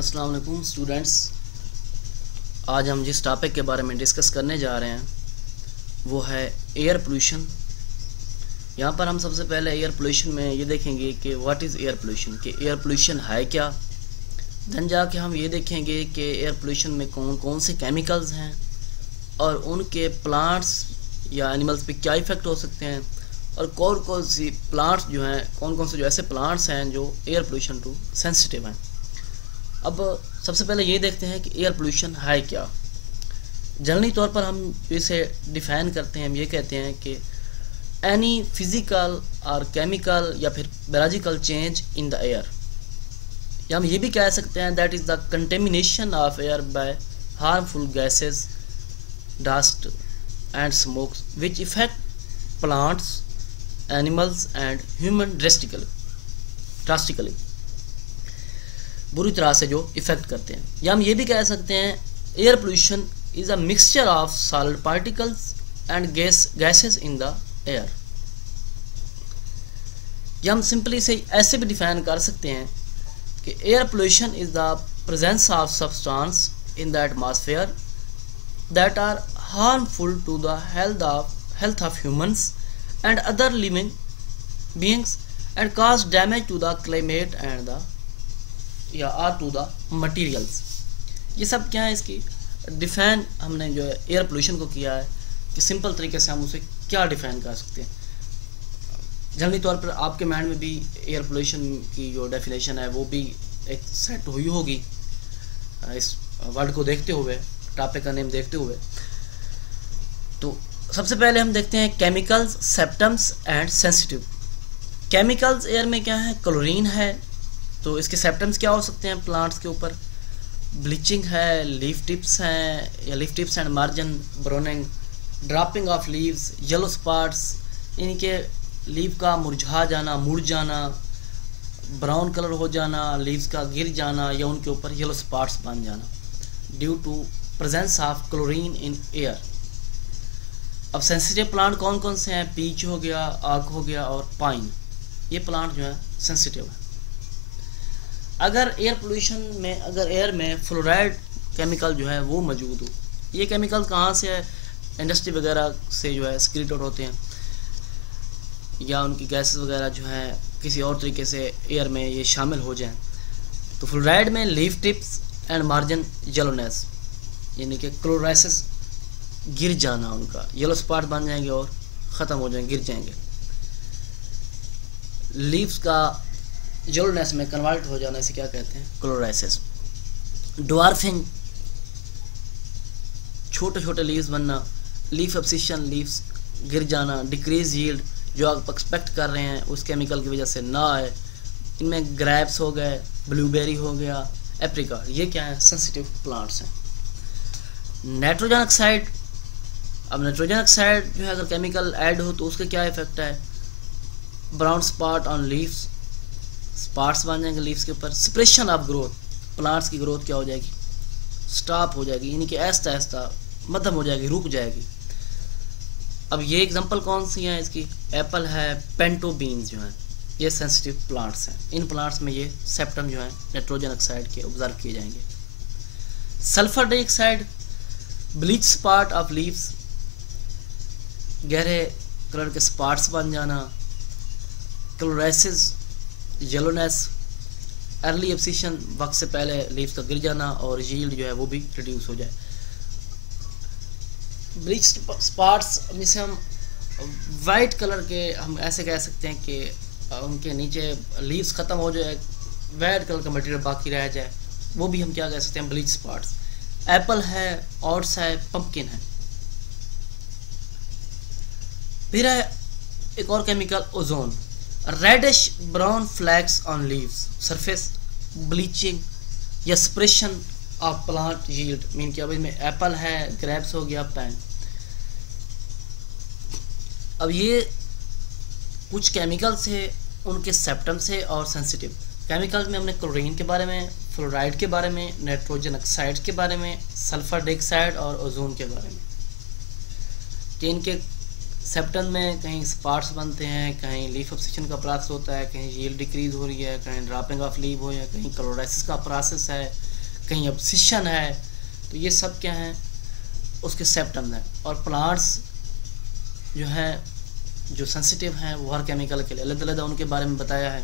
अस्सलाम वालेकुम स्टूडेंट्स। आज हम जिस टॉपिक के बारे में डिस्कस करने जा रहे हैं वो है एयर पोल्यूशन। यहाँ पर हम सबसे पहले एयर पोल्यूशन में ये देखेंगे कि व्हाट इज़ एयर पोल्यूशन, कि एयर पोल्यूशन है क्या। देन जाके हम ये देखेंगे कि एयर पोल्यूशन में कौन कौन से केमिकल्स हैं और उनके प्लांट्स या एनिमल्स पे क्या इफ़ेक्ट हो सकते हैं, और कौन कौन सी प्लांट्स जो हैं, कौन कौन से जो ऐसे प्लांट्स हैं जो एयर पोल्यूशन टू सेंसिटिव हैं। अब सबसे पहले ये देखते हैं कि एयर पोल्यूशन है क्या। जनरली तौर पर हम इसे डिफ़ाइन करते हैं, हम ये कहते हैं कि एनी फिज़िकल और केमिकल या फिर biological change in the air, या हम ये भी कह सकते हैं that is the contamination of air by harmful gases, dust and smokes which effect plants, animals and human drastically, बुरी तरह से जो इफ़ेक्ट करते हैं। या हम ये भी कह सकते हैं air pollution is a mixture of solid particles and gases in the air. या हम सिंपली से ऐसे भी डिफाइन कर सकते हैं कि air pollution is the presence of substance in the atmosphere that are harmful to the health of humans and other living beings and cause damage to the climate and the या are to the materials. ये सब क्या है, इसकी define हमने जो है air pollution को किया है कि सिंपल तरीके से हम उसे क्या डिफाइन कर सकते हैं। जनरली तौर पर आपके माइंड में भी एयर पोल्यूशन की जो डेफिनेशन है वो भी एक सेट हुई होगी इस वर्ड को देखते हुए, टॉपिक का नेम देखते हुए। तो सबसे पहले हम देखते हैं chemicals, symptoms and sensitive. Chemicals air में क्या है, क्लोरीन है, तो इसके सेप्टम्स क्या हो सकते हैं प्लांट्स के ऊपर, ब्लीचिंग है, लीफ टिप्स हैं या leaf tips and margin browning, dropping of leaves, yellow spots, इनके लीफ का मुरझा जाना, मुड़ जाना, ब्राउन कलर हो जाना, लीव्स का गिर जाना या उनके ऊपर येलो स्पॉट्स बन जाना due to presence of chlorine in air. अब सेंसिटिव प्लांट कौन कौन से हैं, पीच हो गया, आक हो गया और पाइन, ये प्लांट जो है सेंसिटिव है। अगर एयर पोल्यूशन में, अगर एयर में फ्लोराइड केमिकल जो है वो मौजूद हो, ये केमिकल कहाँ से है, इंडस्ट्री वगैरह से जो है सिक्रीट आउट होते हैं या उनकी गैसेस वगैरह जो है किसी और तरीके से एयर में ये शामिल हो जाएं, तो फ्लोराइड में leaf tips and margin yellowness यानी कि क्लोराइसिस, गिर जाना, उनका येलो स्पॉट बन जाएंगे और ख़त्म हो जाएंगे, गिर जाएंगे। लीव्स का येलोनेस में कन्वर्ट हो जाना, इसे क्या कहते हैं, क्लोराइसिस। ड्वार्फिंग, छोटे छोटे लीव्स बनना, लीफ एब्सिशन, लीव्स गिर जाना, डिक्रीज यील्ड, जो आप एक्सपेक्ट कर रहे हैं उस केमिकल की वजह से ना आए। इनमें ग्रेप्स हो गए, ब्लूबेरी हो गया, एप्रिकॉट, ये क्या है, सेंसिटिव प्लांट्स हैं। नाइट्रोजन ऑक्साइड, अब नाइट्रोजन ऑक्साइड जो है अगर केमिकल ऐड हो तो उसका क्या इफेक्ट है, brown spot on leaves, spots बन जाएंगे लीव्स के ऊपर। सप्रेशन ऑफ ग्रोथ, प्लांट्स की ग्रोथ क्या हो जाएगी, स्टॉप हो जाएगी, यानी कि आहिस्ता आहिस्ता मध्यम हो जाएगी, रुक जाएगी। अब ये एग्जांपल कौन सी हैं इसकी, एप्पल है, पेंटो बीन्स जो हैं, ये सेंसिटिव प्लांट्स हैं। इन प्लांट्स में ये सेप्टम जो है नाइट्रोजन ऑक्साइड के ऑब्जर्व किए जाएंगे। Sulphur dioxide, bleach spot of leaves, गहरे कलर के स्पॉट्स बन जाना, क्लोराइसिस, येलोनेस, अर्ली एब्सिशन, वक्त से पहले लीव्स का गिर जाना और यील्ड जो है वो भी रिड्यूस हो जाए। ब्लीच स्पॉट्स जिसे हम वाइट कलर के, हम ऐसे कह सकते हैं कि उनके नीचे लीव्स ख़त्म हो जाए, वाइट कलर का मटेरियल बाकी रह जाए, वो भी हम क्या कह सकते हैं, ब्लीच स्पॉट्स। एप्पल है, ओट्स है, पंपकिन है। फिर है एक और chemical, ozone, reddish brown flecks on leaves surface, bleaching या suppression of plant yield, mean कि अब इसमें एप्पल है, ग्रेप्स हो गया, पैन। अब ये कुछ केमिकल्स है, उनके सेप्टम्स है और सेंसिटिव। केमिकल्स में हमने क्लोरीन के बारे में, फ्लोराइड के बारे में, नाइट्रोजन ऑक्साइड के बारे में, सल्फर डाइऑक्साइड और ओजोन के बारे में, कि इनके सेप्टम में कहीं स्पॉट्स बनते हैं, कहीं लीफ ऑब्सेशन का प्रोसेस होता है, कहीं यील्ड डिक्रीज हो रही है, कहीं ड्रॉपिंग ऑफ लीव हो, या कहीं क्लोराइसिस का प्रोसेस है, कहीं अब्सिशन है, तो ये सब क्या है, उसके सिम्टम्स हैं। और प्लांट्स जो हैं जो सेंसिटिव हैं वो हर केमिकल के लिए अलग-अलग उनके बारे में बताया है,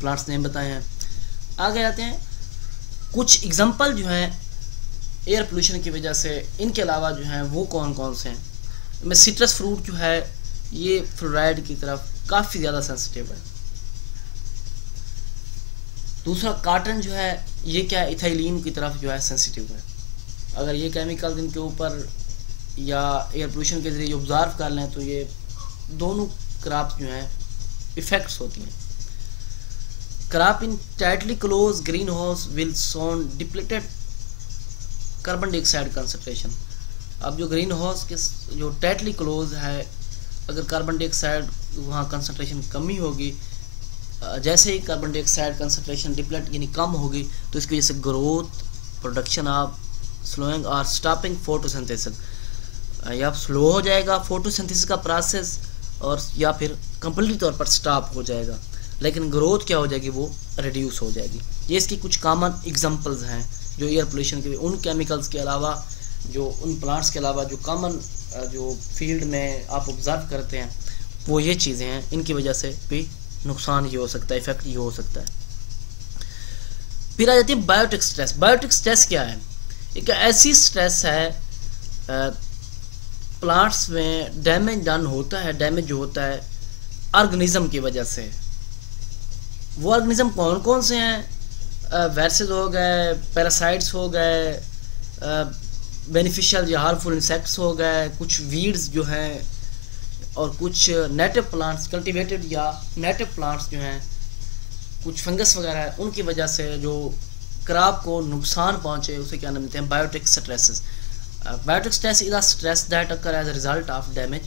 प्लांट्स नेम बताए हैं। आगे आते हैं कुछ एग्जांपल जो है एयर पोल्यूशन की वजह से, इनके अलावा जो हैं वो कौन कौन से हैं। में सिट्रस फ्रूट जो है ये फ्लोराइड की तरफ काफ़ी ज़्यादा सेंसिटिव है। दूसरा कॉटन जो है ये क्या है, इथाइलिन की तरफ जो है सेंसिटिव है। अगर ये केमिकल इनके ऊपर या एयर पोल्यूशन के जरिए ऑब्जर्व कर लें तो ये दोनों क्रॉप जो हैं इफेक्ट्स होती हैं। Crop in tightly close greenhouse will soon depleted carbon dioxide concentration. अब जो ग्रीन हाउस के जो टाइटली क्लोज है, अगर कार्बन डाइऑक्साइड वहाँ कंसंट्रेशन कमी होगी, जैसे ही कार्बन डाइऑक्साइड कंसंट्रेशन डिप्लीट यानी कम होगी तो इसकी वजह से ग्रोथ, प्रोडक्शन ऑफ स्लोइंग और स्टॉपिंग फोटोसिंथेसिस, या स्लो हो जाएगा फोटोसिंथेसिस का प्रोसेस और या फिर कंप्लीट तौर पर स्टॉप हो जाएगा, लेकिन ग्रोथ क्या हो जाएगी, वो रिड्यूस हो जाएगी। ये इसकी कुछ कॉमन एग्जांपल्स हैं जो एयर पोल्यूशन के, उन केमिकल्स के अलावा, जो उन प्लांट्स के अलावा जो कॉमन जो फील्ड में आप ऑब्जर्व करते हैं वो ये चीज़ें हैं। इनकी वजह से भी नुकसान ही हो सकता है, इफेक्ट ही हो सकता है। फिर आ जाती है बायोटिक स्ट्रेस। बायोटिक स्ट्रेस क्या है, एक ऐसी स्ट्रेस है प्लांट्स में डैमेज डन होता है, डैमेज जो होता है ऑर्गेनिज्म की वजह से। वो ऑर्गेनिज्म कौन कौन से हैं, वायरसेस हो गए, पैरासाइट्स हो गए, बेनिफिशियल या हार्मफुल इंसेक्ट्स हो गए, कुछ वीड्स जो हैं, और कुछ नेटिव प्लांट्स, कल्टीवेटेड या नेटिव प्लांट्स जो हैं, कुछ फंगस वगैरह है, उनकी वजह से जो क्रॉप को नुकसान पहुंचे उसे क्या नाम देते हैं, biotic stresses. Biotic stress is a stress that occur as a result of damage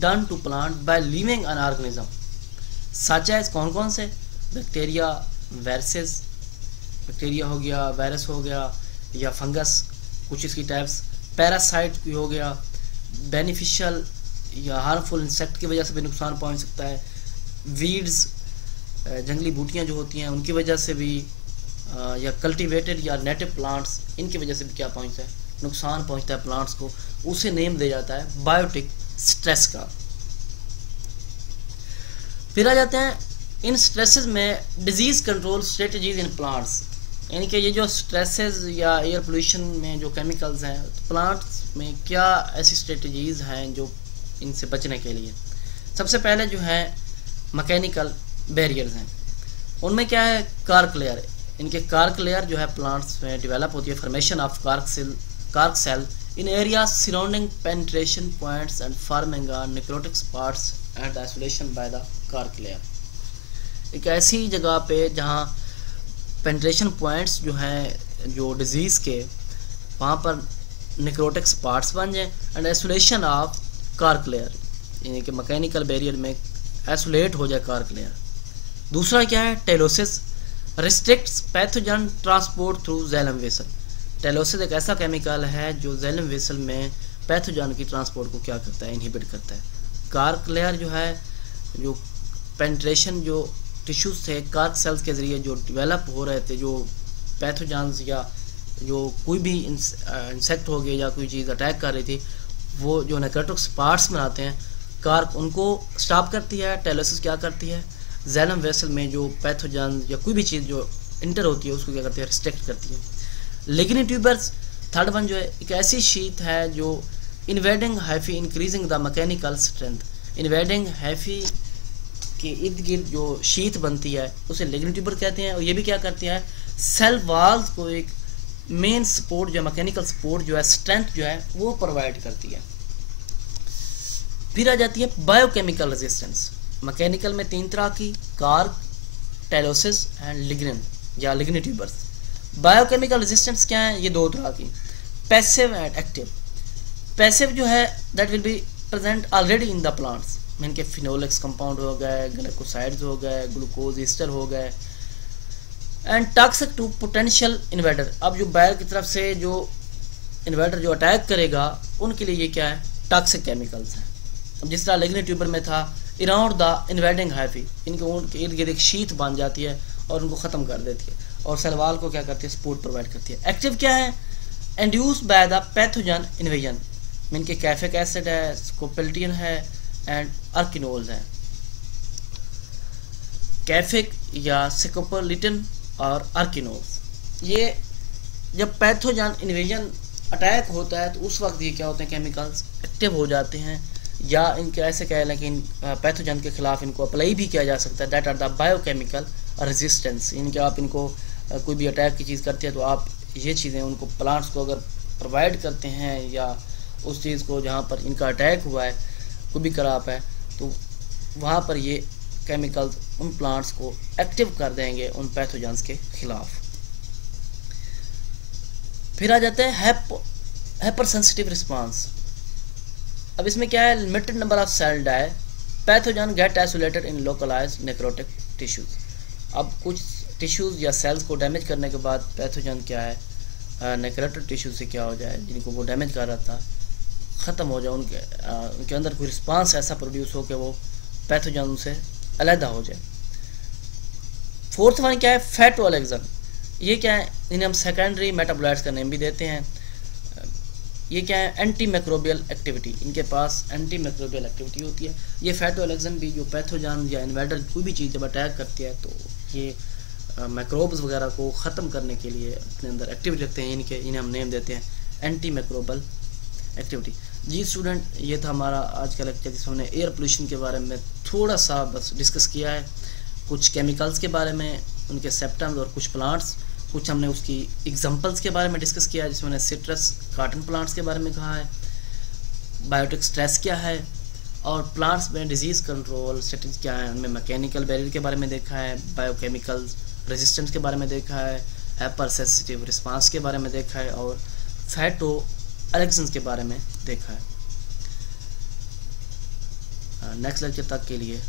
done to plant by living an organism such as, कौन कौन से, बैक्टीरिया, वायरसेस, बैक्टीरिया हो गया, वायरस हो गया, या फंगस कुछ इसकी टाइप्स, पैरासाइट भी हो गया, बेनिफिशियल या हार्मफुल इंसेक्ट की वजह से भी नुकसान पहुंच सकता है, वीड्स, जंगली बूटियां जो होती हैं उनकी वजह से भी, या कल्टीवेटेड या नेटिव प्लांट्स, इनकी वजह से भी क्या पहुंचता है, नुकसान पहुंचता है प्लांट्स को। उसे नेम दे जाता है बायोटिक स्ट्रेस का। फिर आ जाते हैं इन स्ट्रेसेस में disease control strategies in plants, यानी कि ये जो स्ट्रेसेस या एयर पोल्यूशन में जो केमिकल्स हैं, तो प्लांट्स में क्या ऐसी स्ट्रेटजीज हैं जो इनसे बचने के लिए। सबसे पहले जो है मैकेनिकल बैरियर्स हैं, उनमें क्या है, कार्क लेयर। इनके कार्क लेयर जो है प्लांट्स में डेवलप होती है, formation of cork cell in area surrounding penetration points and forming necrotic spots and isolation by the cork layer. एक ऐसी जगह पे जहाँ पेनिट्रेशन पॉइंट्स जो हैं जो डिजीज़ के, वहाँ पर नेक्रोटिक स्पॉट्स बन जाएं and isolation of cork layer, यानी कि मैकेनिकल बैरियर में आइसोलेट हो जाए कार्क लेयर। दूसरा क्या है, tylosis restricts pathogen transport through xylem vessel. Tylosis एक ऐसा केमिकल है जो जाइलम वेसल में पैथोजन की ट्रांसपोर्ट को क्या करता है, इनहिबिट करता है। कार्क लेयर जो है, जो पेनिट्रेशन जो टिश्यूज थे कार्क सेल्स के ज़रिए जो डेवलप हो रहे थे, जो पैथोजन्स या जो कोई भी इंसेक्ट हो गया या कोई चीज़ अटैक कर रही थी, वो जो नेक्रोटिक स्पॉट्स बनाते हैं कार्क, उनको स्टॉप करती है। टेलोसिस क्या करती है, जाइलम वेसल में जो पैथोजन या कोई भी चीज़ जो इंटर होती है उसको क्या करती है, रिस्ट्रिक्ट करती है। लिग्निन ट्यूबर्स, थर्ड वन जो है, एक ऐसी शीट है जो invading hyphae increasing the mechanical strength. Invading hyphae के इर्द गिर्द जो शीट बनती है उसे लिग्निन ट्यूबर कहते हैं, और ये भी क्या करती है, सेल वॉल्स को एक मेन सपोर्ट जो मैकेनिकल सपोर्ट जो है, स्ट्रेंथ जो है वो प्रोवाइड करती है। फिर आ जाती है बायोकेमिकल रेजिस्टेंस। मैकेनिकल में तीन तरह की, कार्क, टेलोसिस एंड लिग्निन या लिग्निन ट्यूबर्स। बायोकेमिकल रेजिस्टेंस क्या है, ये दो तरह की, पैसिव एंड एक्टिव। पैसिव जो है that will be present already in the plants, इनके फिनोलिक्स कंपाउंड हो गए, ग्लाइकोसाइड्स हो गए, ग्लूकोज ईस्टर हो गए, and toxic to potential invader. अब जो बायो की तरफ से जो इन्वेडर जो अटैक करेगा उनके लिए ये क्या है, टॉक्सिक केमिकल्स हैं। अब जिस तरह लिग्निन ट्यूबर में था, अराउंड द इन्वेडिंग हैफी, इनके इर्द गिर्द एक शीट बन जाती है और उनको ख़त्म कर देती है। और सेल वॉल को क्या करती है, सपोर्ट प्रोवाइड करती है। एक्टिव क्या है, induce by the pathogen invasion, mean के कैफिक एसिड है, स्कोपोल्टिन है एंड अर्किनोल्स है। कैफिक या स्कोपोलिटन और अर्किनोल्स, ये जब पैथोजन इन्वेजन अटैक होता है तो उस वक्त ये क्या होते हैं, केमिकल्स एक्टिव हो जाते हैं, या इनके ऐसे कह लें कि इन पैथोजन के खिलाफ इनको अप्लाई भी किया जा सकता है। That are the biochemical resistance, इनके आप इनको कोई भी अटैक की चीज़ करती है तो आप ये चीज़ें उनको प्लांट्स को अगर प्रोवाइड करते हैं या उस चीज़ को जहाँ पर इनका अटैक हुआ है कोई भी क्रॉप है तो वहाँ पर ये केमिकल्स उन प्लांट्स को एक्टिव कर देंगे उन पैथोजन्स के खिलाफ। फिर आ जाते हैं हाइपर सेंसिटिव रिस्पांस। अब इसमें क्या है, limited number of cell die, pathogen get isolated in localized necrotic tissues. अब कुछ टिश्यूज या सेल्स को डैमेज करने के बाद पैथोजन क्या है, नेक्रोटिक टिश्यू से क्या हो जाए, जिनको वो डैमेज कर रहा था, ख़त्म हो जाए, उनके अंदर कोई रिस्पांस ऐसा प्रोड्यूस हो कि वो पैथोजन से अलहदा हो जाए। फोर्थ वन क्या है, फैटोएलेक्सन। ये क्या है, इन्हें हम सेकेंडरी मेटाबोलाइट्स का नेम भी देते हैं। ये क्या है, एंटी मैक्रोबियल एक्टिविटी, इनके पास एंटी मैक्रोबियल एक्टिविटी होती है। ये फैटोएलेक्सन भी जो पैथोजन या इन्वेडर कोई भी चीज़ जब अटैक करती है तो ये मैक्रोब्स वगैरह को ख़त्म करने के लिए अपने अंदर एक्टिविटी रखते हैं। इन्हें हम नेम देते हैं एंटी मैक्रोबल एक्टिविटी। जी स्टूडेंट, ये था हमारा आज का लेक्चर जिसमें हमने एयर पोल्यूशन के बारे में थोड़ा सा बस डिस्कस किया है, कुछ केमिकल्स के बारे में, उनके सिम्पटम्स और कुछ प्लांट्स, कुछ हमने उसकी एग्जांपल्स के बारे में डिस्कस किया है जिसमें सिट्रस कॉटन प्लांट्स के बारे में कहा है, बायोटिक स्ट्रेस क्या है और प्लांट्स में डिजीज़ कंट्रोल स्ट्रेटजी क्या है, उनमें मैकेनिकल बैरियर के बारे में देखा है, बायोकेमिकल रेजिस्टेंस के बारे में देखा है, हाइपर सेंसिटिव रिस्पांस के बारे में देखा है और फैटोएलेक्सन्स के बारे में देखा है। नेक्स्ट लेक्चर तक के लिए